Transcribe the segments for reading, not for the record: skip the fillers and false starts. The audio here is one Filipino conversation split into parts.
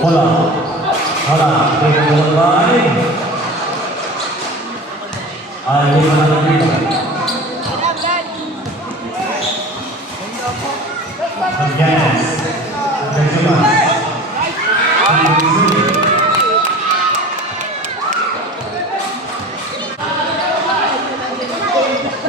Wala. Wala. Hindi ko magbahay. Ay, hindi ko nalang dito. Yes.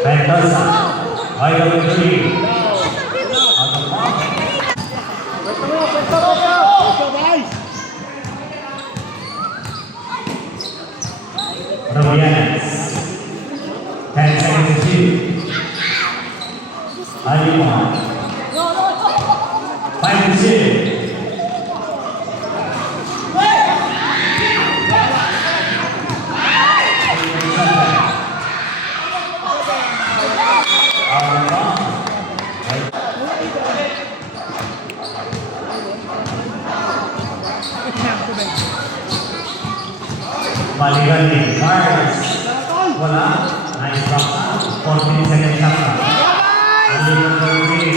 Mendoza, item 3. Rubianes, 10 seconds to shoot. Alima, 5 to shoot. Maligani, Mars. Wala. Nice block. 14 seconds lang. Maligani.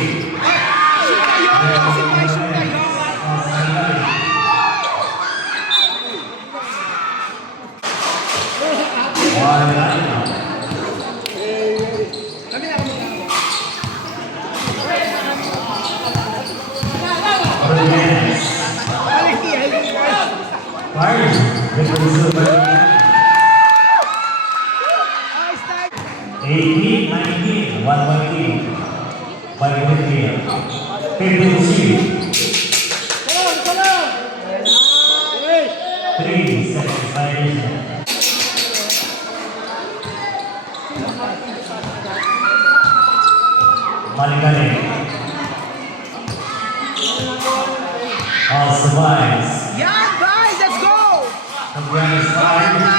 Mars. 18, 19, 1 5 15, 3 seconds violation. Maligani. All survives. Yan, guys, let's go! Again is 5.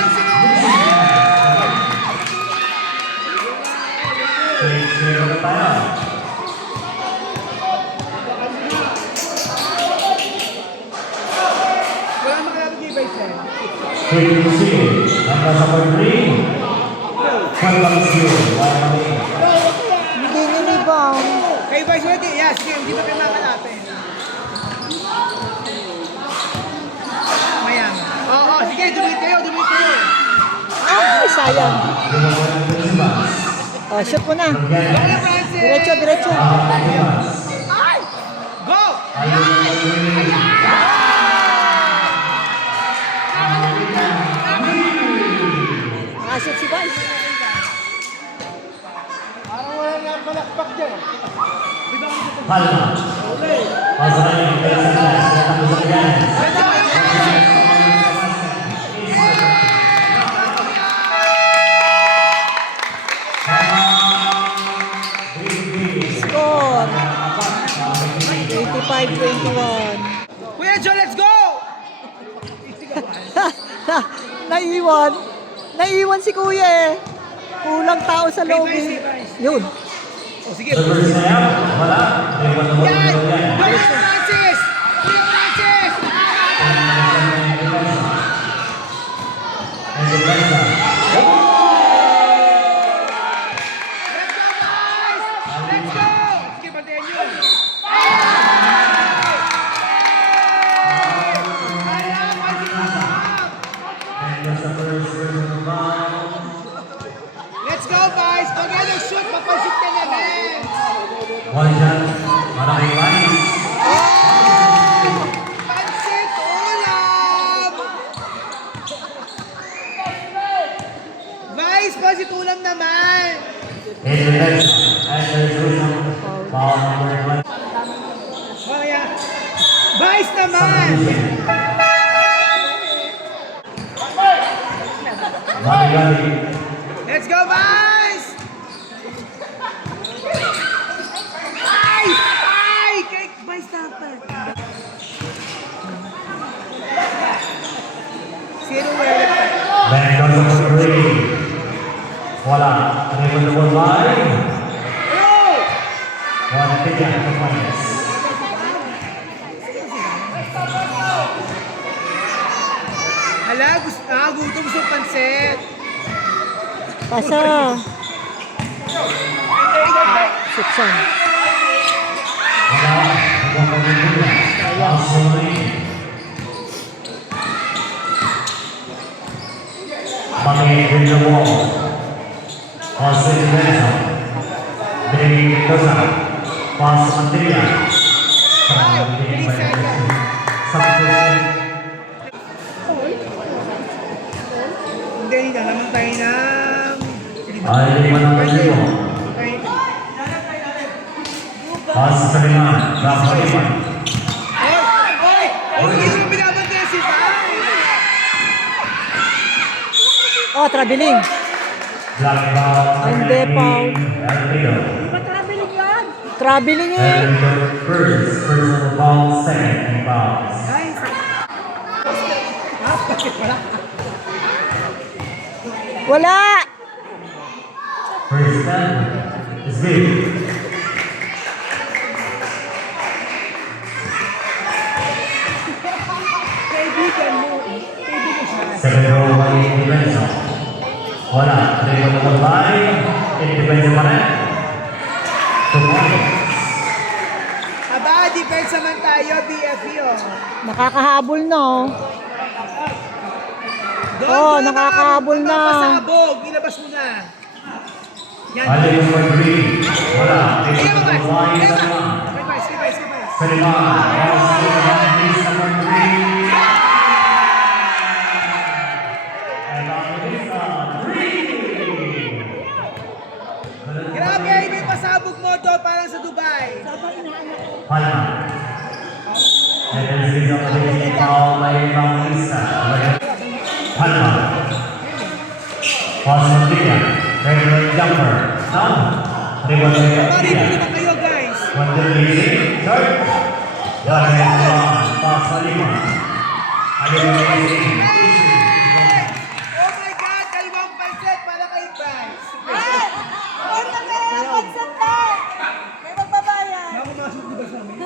Zero na tayo. Wala makalagay ba isa? Quick receive. Hanggang sa point 3. Hanggang 0. Hindi nilibang. Kayo ba siya? Yeah, sige, dito kayo makalapin. Mayan. Oo, sige, dumit kayo. Ay, sayang. Oh, shoot mo na. Wala, Francis! Diretso. Ay! Go! Shoot si Vice. Parang wala nga palakpak dyan. Palma. Pasahan yung kaya sa kanya. Tatapos sa kanya. Score. 85-21. Kuya Joe, let's go! Naiiwan si Kuya eh. Kulang tao sa loob eh. Yun. O, sige. Sa first na yan, wala. Iwan na Yan! mo yan. Kuya Francis! Kuya Francis! And the Mendoza. Let's go! Sige, bantayan nyo. Mendoza first version of Let's go, guys! Pag yan ang shoot, papansit ka namin! one shot. Maraming lines. Pansit ulam! Vice, pansit ulam naman! And the next and there's version foul number 1. Kaya, Vice naman! Maligani. Let's go, Vice! Ay! Ay! Kay Vice dapat! Zero well. Mendoza for 3. Wala. Unable to go live. One ticket for points. Hala, gutom sa pansit. Pasa. Suksan. Wala. Hanggang pag-ibig. Last 9. in the wall. Also in the zone. Bring Cosa. Pass Andrea. Substitution. Hindi, na naman tayo ng... Ay, lima naman dito. Pass sa lima. Drop sa lima. Oy! Hindi mo binabantay si Pai! Oh, traveling. Black ball. Hindi, foul. Elvio. Traveling eh. Elvio first. Personal foul. Second foul. Guys! Wala. First step is good. Second row by Dimension. Wala. Triple double by Independent pa rin. 2 points. Aba, defense naman tayo, BFE oh. Nakakahabol na oh. Doon, Oh, doon, nakakahabol na. Pasabog, ilabas mo na. Yan. Alin for 3. Wala. Kaya Triple mo, guys. double by Kaya sa mo. lima. Stay by. Sa lima. Pass sa lima. Please number 3. And on the lista, 3. Grabe, may pasabog mo to parang sa Dubai. Palma. And then this is on the lista foul by Bautista. Palma. Pass from Tia. Regular jumper. Now. Triple by Pari, Tia. dito kayo guys. Wonder Lily. Third. Yan. Pass sa lima. Alin for 3. Oh my God, dalawang pansit para kay Bryce. Makumasok di ba sa amin?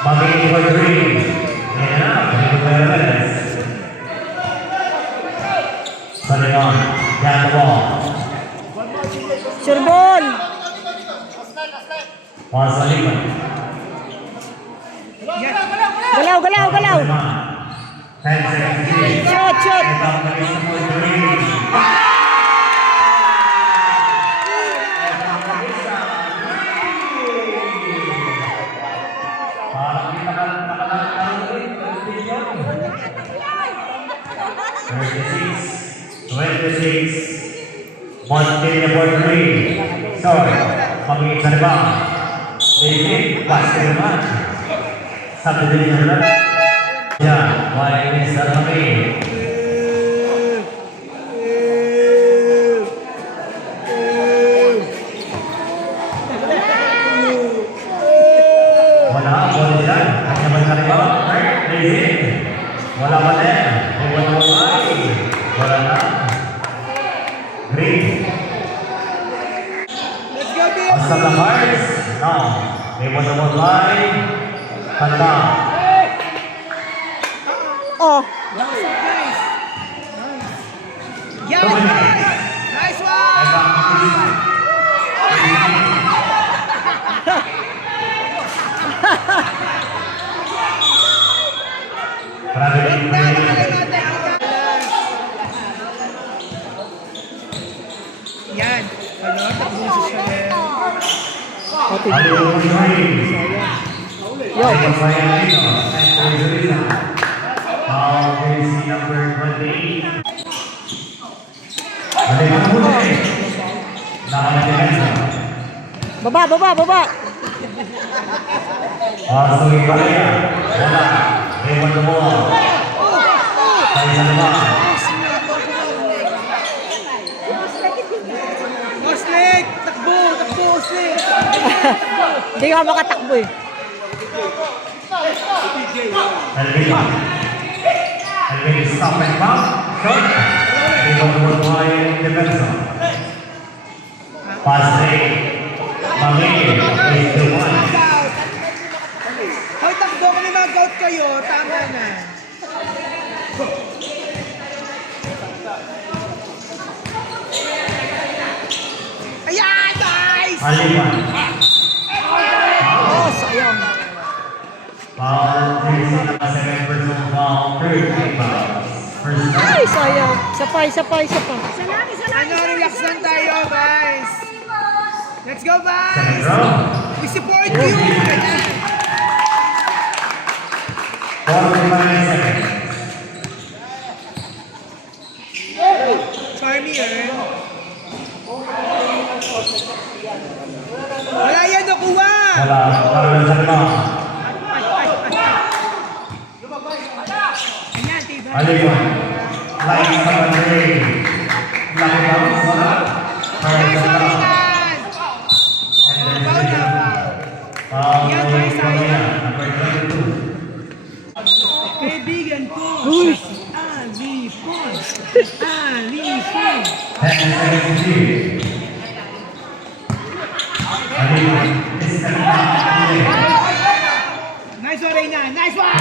Mabigay for 3. Ayan na. Triple by Reveles. Sa lima. Yan the ball. Sure ball. Pass sa lima. Yan. Galaw. 10 seconds. Shoot. And on the lista for 3. Parang nakalang 26. Montana for 3. Sorry. Pagiging sa liba. Basic. Basket naman. Subdivision na. Yan. Why is that kami? Wala. Wala dyan. At naman sa liba. Basic. Wala pa din. Wala na. Green. Let's go, Hasta the BFE! hearts. No. They want to line. Tanda. Oh. Guys! Yan, guys! Nice one! Traveling Bravo green. ka kay Mate! Yan. Ano? Takbo sa Chanel. Hallelujah green. Yo. Second by Aquino. And Teresa. Now jersey number 28. Hallelujah huli. Nakadepensa. Baba. Pasok yung Korea. Wala. Ewan na mo. Tayo sa lima. Oslik! Takbo! Oslik! Hindi ka makatakbo eh. Elvin. Elvin stop and pop. Shot. Ewan na mo tayo depensa. Pass rate. Mamigil. 8-1. Hoy, takbo kung may mag-out kayo, tama na. Ayan, guys! Aliman. Oh, sayang. Foul. Jersey number 7 personal foul. 13 fouls. First Ay, time. sayang. Isa pa, isa pa, isa pa. Ano, relax lang tayo, guys. Let's go, Second guys. round. We support you. Ganyan. 45 seconds. Charmier. Wala yan, nakuha. Wala. Carlos Salman. Ganyan, tiba. Alipon. Line sa Madrid. Lucky bounce. Wala. Carlos Nice, Salman. Orinan. And then Foul na, foul. foul Yan, kay nice, Pamela, number 22. Kaibigan ko. Uy. Alipon. Alipon. 10 seconds to shoot. Alipon. This is the Nice one, Reyna. Nice one.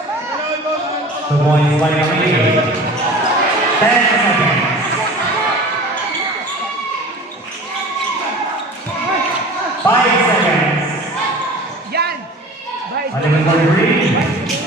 Two points by Pamela. 10 seconds. Five seconds. Yan. Bye. Alipon for three.